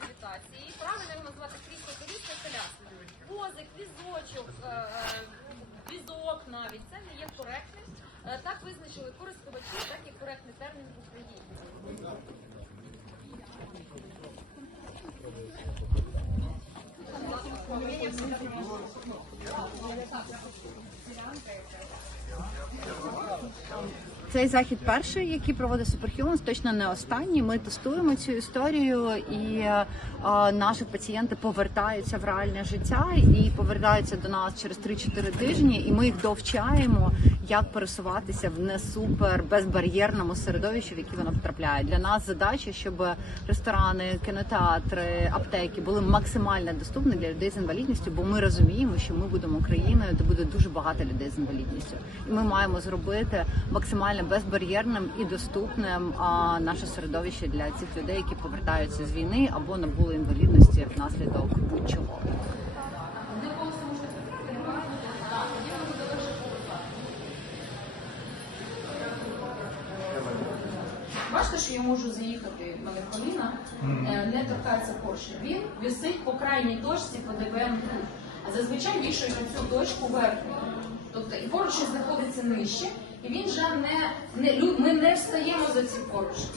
реабілітації. Правильно його назвати крісло колісо коляска. Возик, візочок, е, е, візок навіть це не є коректним. Е, так визначили користувачі, так і коректний термін в Україні. Дякую. Цей захід перший, який проводить Superhumans, точно не останній. Ми тестуємо цю історію, і е, наші пацієнти повертаються в реальне життя і повертаються до нас через 3-4 тижні. І ми їх довчаємо, як пересуватися в не супер безбар'єрному середовищі, в яке вона потрапляє. Для нас задача, щоб ресторани, кінотеатри, аптеки були максимально доступні для людей з інвалідністю, бо ми розуміємо, що ми будемо країною, де буде дуже багато людей з інвалідністю, і ми маємо зробити максимально безбар'єрним і доступним а, наше середовище для цих людей, які повертаються з війни або набули інвалідності внаслідок будь-чого. Що я можу заїхати в мене коліна, е, не торкається поршня. Він висить по крайній точці по ДБМ. А зазвичай вішають на цю точку верхню. Тобто і поручень знаходиться нижче, і він вже не, не ми не встаємо за ці поручні.